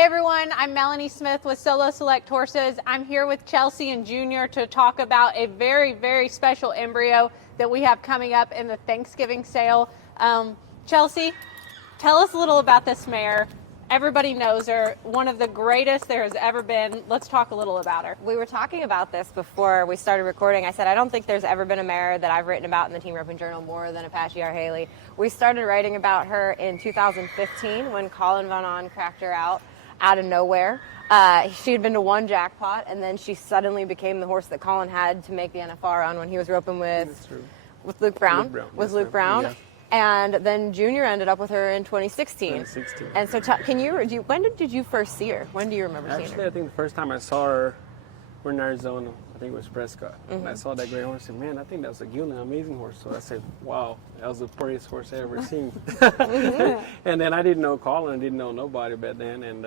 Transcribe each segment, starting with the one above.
Hey everyone, I'm Melanie Smith with Solo Select Horses. I'm here with Chelsea and Junior to talk about a very, very special embryo that we have coming up in the Thanksgiving sale. Chelsea, tell us a little about this mare. Everybody knows her, one of the greatest there has ever been. Let's talk a little about her. We were talking about this before we started recording. I said, I don't think there's ever been a mare that I've written about in the Team Roping Journal more than Apache R Hali. We started writing about her in 2015 when Colin Van On cracked her out of nowhere. She had been to one jackpot, and then she suddenly became the horse that Colin had to make the NFR on when he was roping with Luke Brown. Luke Brown. Yeah. And then Junior ended up with her in 2016. And so, when did you first see her? When do you remember seeing her? Actually, I think the first time I saw her, we're in Arizona. I think it was Prescott. Mm-hmm. And I saw that great horse and said, man, I think that's a Gillian, amazing horse. So I said, wow, that was the prettiest horse I ever seen. And then I didn't know Colin, I didn't know nobody back then. And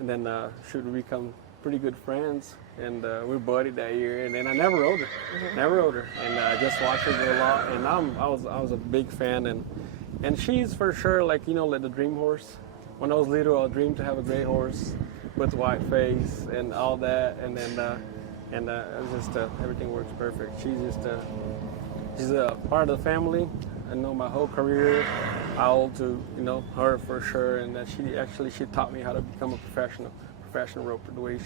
then we become pretty good friends. And we buddied that year, and then I never rode her, and I just watched her go a lot. And I was a big fan, and she's for sure like like the dream horse. When I was little, I dreamed to have a great horse with white face and all that, and then it was just everything works perfect. She's a part of the family. I know my whole career I owe to her for sure, and that she taught me how to become a professional roper, the way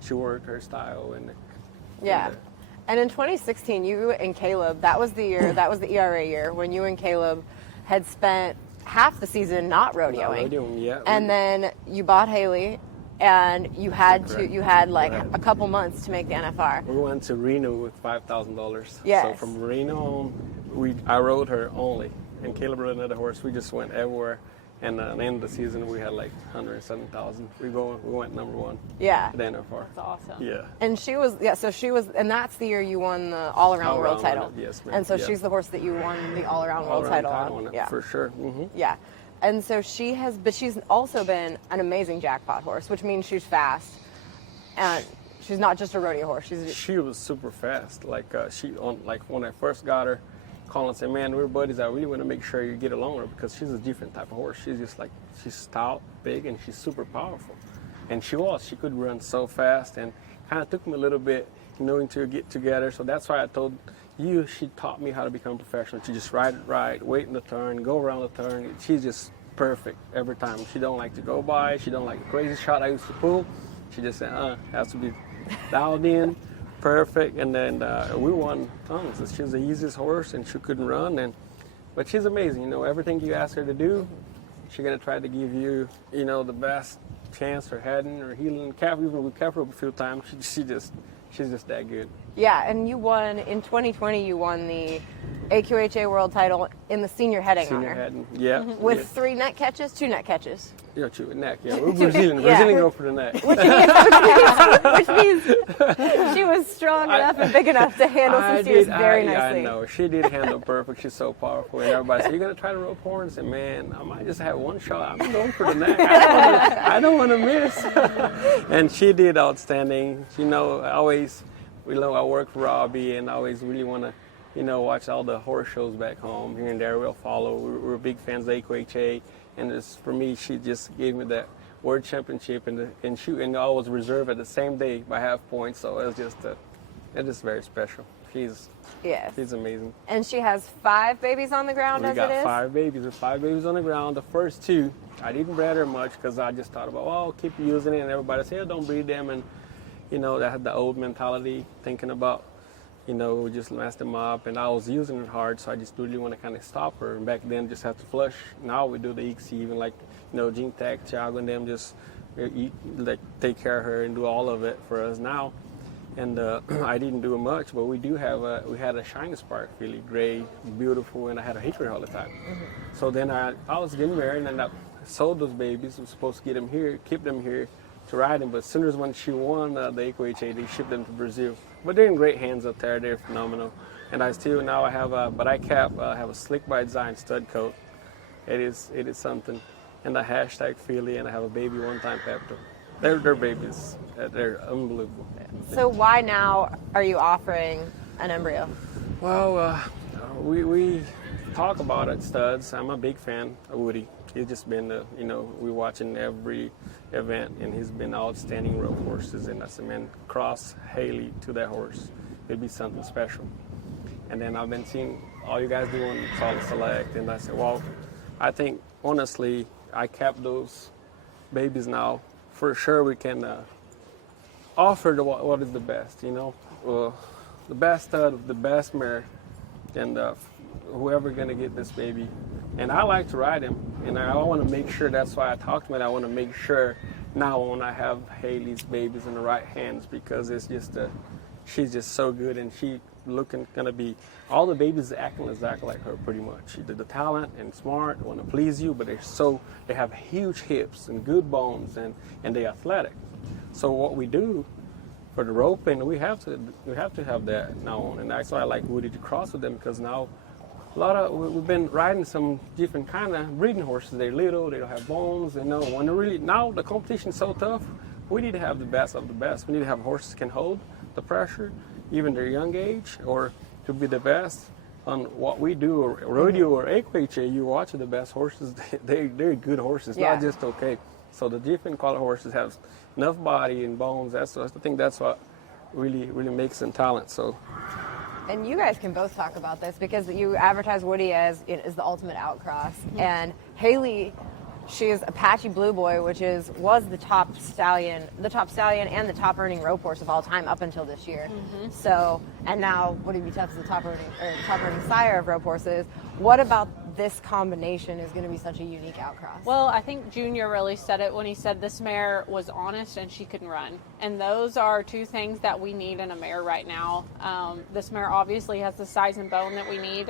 she worked, her style, and and in 2016 you and Caleb, that was the ERA year when you and Caleb had spent half the season not rodeoing. And then you bought Haley, and you had a couple months to make the NFR. We went to Reno with $5,000. Yes. So from Reno I rode her only, and Caleb rode another horse. We just went everywhere. And at the end of the season, we had like 107,000. We went number one. Yeah. At the NFR. That's awesome. Yeah. And she was, and that's the year you won the all-around world title. Yes, ma'am. And so she's the horse that you won the all-around world title on. Yeah. For sure. Mm-hmm. Yeah. And so she's also been an amazing jackpot horse, which means she's fast. And she's not just a rodeo horse. She was super fast. Like when I first got her, Colin said, man, we're buddies. I really want to make sure you get along with her because she's a different type of horse. She's stout, big, and she's super powerful. And she could run so fast, and kind of took me a little bit, to get together. So that's why I told you, she taught me how to become a professional. She just ride it right, wait in the turn, go around the turn. She's just perfect every time. She don't like to go by. She don't like a crazy shot I used to pull. She just said, has to be dialed in. Perfect, and then we won tons. She's the easiest horse, and she couldn't run, but she's amazing. Everything you ask her to do, she's gonna try to give you, the best chance for heading or heeling. Even we kept her up a few times. She's just that good. Yeah, and you won in 2020. You won the AQHA World title in the senior heading honor. Heading, yeah. With 2 net catches. Yeah, 2 neck. Yeah, we're Brazilian. Brazilian go for the neck. Which means she was strong enough and big enough to handle some steers very nicely. I know. She did handle perfect. She's so powerful. And everybody said, you're going to try to rope horns? And man, I might just have one shot. I'm going for the neck. I don't want to miss. And she did outstanding. I work for Robbie, and I always really want to, watch all the horse shows back home. Here and there we'll follow. We're big fans of AQHA. And for me, she just gave me that World Championship, and I was reserved at the same day by half points. So it's just very special. She's amazing. And she has 5 babies on the ground as it is? We got 5 babies. With 5 babies on the ground. The first 2, I didn't breed her much because I just thought about, I'll keep using it. And everybody said, don't breed them. And, I had the old mentality thinking about, just mess them up. And I was using it hard, so I just really want to kind of stop her. And back then, just have to flush. Now we do the EXC, even like, Gene Tech, Thiago, and them just take care of her and do all of it for us now. And I didn't do much, but we had a shiny spark, really gray, beautiful, and I had a hickory all the time. Mm-hmm. So then I was getting married, and I sold those babies. I was supposed to get them here, keep them here to ride them. But as soon as when she won the AQHA, they shipped them to Brazil. But they're in great hands up there. They're phenomenal. And I still now I have a slick by design stud coat. It is something. And a hashtag filly, and I have a baby One Time Pepto. They're babies. They're unbelievable. So why now are you offering an embryo? Well, we talk about it, studs. I'm a big fan of Woody. he's just been, we're watching every event, and he's been outstanding rope horses. And I said, man, cross Hali to that horse. It'd be something special. And then I've been seeing all you guys doing solid select, and I said, well, I think honestly, I kept those babies now. For sure, we can offer what is the best, the best stud, the best mare, and whoever gonna get this baby. And I like to ride him, and I want to make sure. That's why I talked to him. I want to make sure now when I have Haley's babies in the right hands, because it's just she's just so good, and she gonna be, all the babies acting exactly like her pretty much. She did the talent and smart, want to please you, but they have huge hips and good bones, and they're athletic. So what we do for the roping, we have to have that now on, and that's why I like Woody to cross with them, because now we've been riding some different kind of breeding horses. They're little, they don't have bones, when they're really, now the competition is so tough, we need to have the best of the best. We need to have horses that can hold the pressure, even their young age, or to be the best on what we do, or rodeo or AQHA. You watch the best horses, they're good horses, not just okay. So the different color horses have enough body and bones. I think that's what really makes them talent. So. And you guys can both talk about this, because you advertise Woody as the ultimate outcross, and Hali, she's Apache Blue Boy, which was the top stallion and the top earning rope horse of all time up until this year. So, and now Woody Be Tuff is the top earning sire of rope horses. What about this combination is going to be such a unique outcross? Well, I think Junior really said it when he said this mare was honest and she can run. And those are two things that we need in a mare right now. This mare obviously has the size and bone that we need,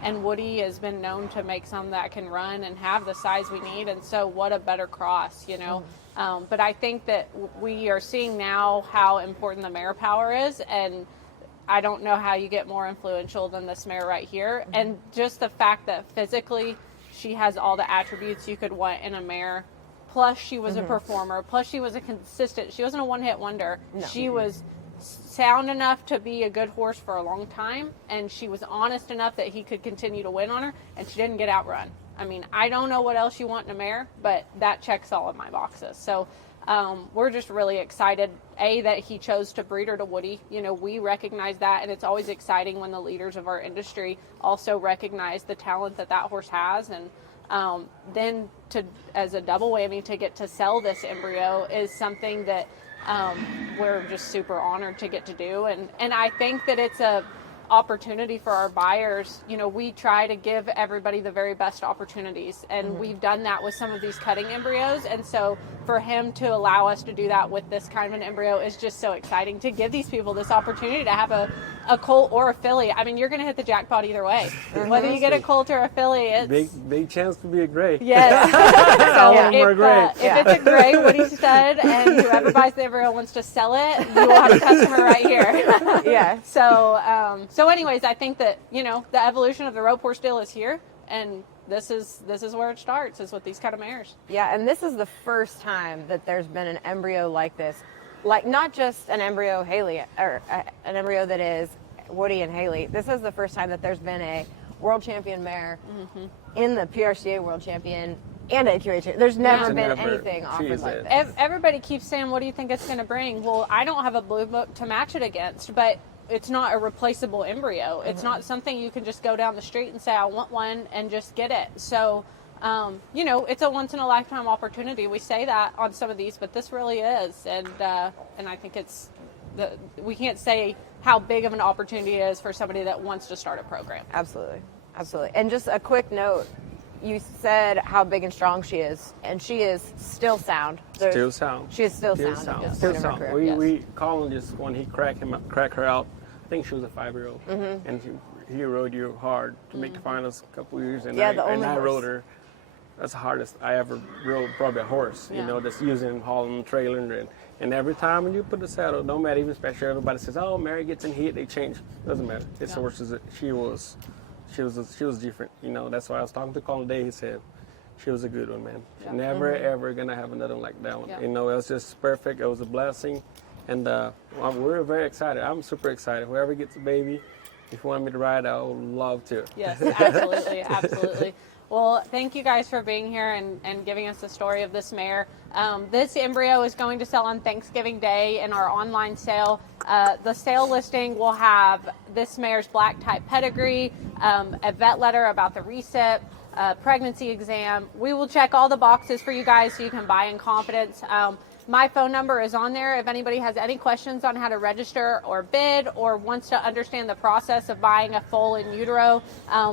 and Woody has been known to make some that can run and have the size we need. And so what a better cross, But I think that we are seeing now how important the mare power is, and I don't know how you get more influential than this mare right here. And just the fact that physically she has all the attributes you could want in a mare, plus she was a performer, plus she was a consistent, she wasn't a one-hit wonder. No. She was sound enough to be a good horse for a long time, and she was honest enough that he could continue to win on her, and she didn't get outrun. I mean, I don't know what else you want in a mare, but that checks all of my boxes. So we're just really excited, that he chose to breed her to Woody. We recognize that, and it's always exciting when the leaders of our industry also recognize the talent that horse has. And then as a double whammy, to get to sell this embryo is something that we're just super honored to get to do. And I think that it's a opportunity for our buyers. We try to give everybody the very best opportunities, and we've done that with some of these cutting embryos. And so for him to allow us to do that with this kind of an embryo is just so exciting, to give these people this opportunity to have a colt or a filly. I mean, you're going to hit the jackpot either way. Whether you get a colt or a filly, it's big chance to be a gray. Yes. So if it's a gray Woody stud and whoever buys the embryo wants to sell it, you will have a customer right here. Yeah. So anyways, I think that, the evolution of the rope horse deal is here, and this is where it starts, is with these kind of mares. Yeah, and this is the first time that there's been an embryo like this. Like, not just an embryo Hali, or an embryo that is Woody and Hali. This is the first time that there's been a world champion mare in the PRCA World Champion and a QHA. There's never been anything offered like this. Everybody keeps saying, what do you think it's going to bring? Well, I don't have a blue book to match it against, but it's not a replaceable embryo. It's not something you can just go down the street and say, I want one, and just get it. So, it's a once-in-a-lifetime opportunity. We say that on some of these, but this really is. And I think we can't say how big of an opportunity it is for somebody that wants to start a program. Absolutely. Absolutely. And just a quick note, you said how big and strong she is, and she is still sound. Still sound. She is still sound. Still sound. We Colin just, when he cracked her out, I think she was a 5-year-old, and he rode you hard to make the finals a couple years, and I rode her. That's the hardest I ever rode, probably a horse, just using hauling, trailer, and every time when you put the saddle, no matter, even especially everybody says, oh, Mary gets in heat, they change. Doesn't matter. This horse she was different, That's why I was talking to Colin today. He said she was a good one, man. Yeah. Never ever gonna have another one like that one. Yeah. It was just perfect. It was a blessing, and we're very excited. I'm super excited. Whoever gets a baby, if you want me to ride, I would love to. Yes, absolutely, absolutely. Well, thank you guys for being here and giving us the story of this mare. This embryo is going to sell on Thanksgiving Day in our online sale. The sale listing will have this mare's black type pedigree, a vet letter about the recip, pregnancy exam. We will check all the boxes for you guys so you can buy in confidence. My phone number is on there. If anybody has any questions on how to register or bid or wants to understand the process of buying a foal in utero,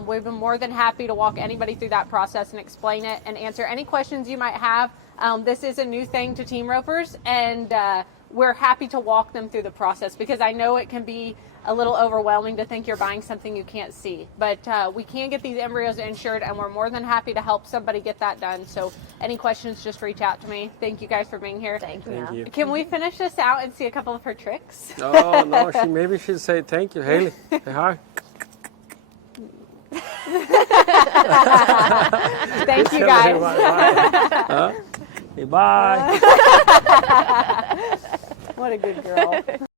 we've been more than happy to walk anybody through that process and explain it and answer any questions you might have. This is a new thing to team ropers, and we're happy to walk them through the process because I know it can be a little overwhelming to think you're buying something you can't see. But we can get these embryos insured, and we're more than happy to help somebody get that done. So any questions, just reach out to me. Thank you guys for being here. Thank you. Thank you. Can we finish this out and see a couple of her tricks? Oh, no, maybe she'd say thank you, Haley. Say hi. Thank you guys. Bye. What a good girl.